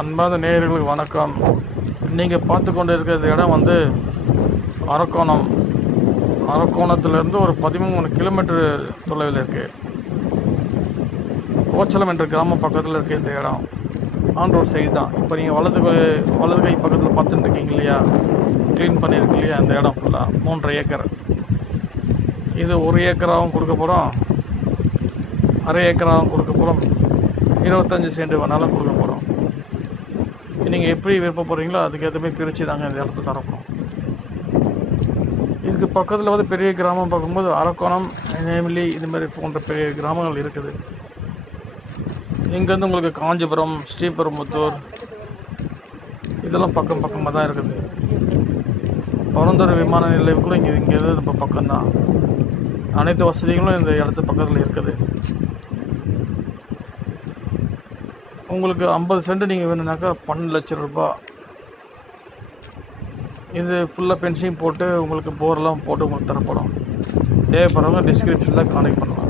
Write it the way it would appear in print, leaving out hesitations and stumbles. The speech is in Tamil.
அன்பார்ந்த நேயர்களுக்கு வணக்கம். நீங்கள் பார்த்து கொண்டு இருக்கிற இந்த இடம் வந்து அரக்கோணம். அரக்கோணத்திலிருந்து ஒரு 13 கிலோமீட்டர் தொலைவில் இருக்குது. ஓச்சலம் என்ற கிராமம் பக்கத்தில் இருக்குது இந்த இடம். ஆன் ரோட் சைடு தான். இப்போ நீங்கள் வலது கை பக்கத்தில் பார்த்துட்டு இருக்கீங்க இல்லையா, க்ளீன் பண்ணியிருக்கு இல்லையா, அந்த இடம் ஃபுல்லாக 3.5 ஏக்கர். இது 1 ஏக்கராகவும் கொடுக்க போகிறோம், அரை ஏக்கராகவும் கொடுக்க போகிறோம், 25 சென்ட் வேணாலும் கொடுக்க போகிறோம். நீங்கள் எப்படி விருப்பப்படுறீங்களோ அதுக்கேற்ற மாதிரி பிரித்து தாங்க இந்த இடத்த தரப்போம். இதுக்கு பக்கத்தில் வந்து பெரிய கிராமம் பார்க்கும்போது அரக்கோணம், நெய்வேலி இது மாதிரி போன்ற பெரிய கிராமங்கள் இருக்குது. இங்கேருந்து உங்களுக்கு காஞ்சிபுரம், ஸ்ரீபெரும்புத்தூர் இதெல்லாம் பக்கமாக தான் இருக்குது. பரந்தூர் விமான நிலையம் கூட இங்கேருந்து நம்ம பக்கம்தான். அனைத்து வசதிகளும் இந்த இடத்து பக்கத்தில் இருக்குது. உங்களுக்கு 50 சென்ட் நீங்கள் வேணும்னாக்கா 12 லட்சம் ரூபாய். இது ஃபுல்லாக பென்சிங் போட்டு உங்களுக்கு போர்லாம் போட்டு உங்களுக்கு தரப்படும். தேவைப்படுறவங்க டிஸ்கிரிப்ஷனில் கான்டெக்ட் பண்ணலாம்.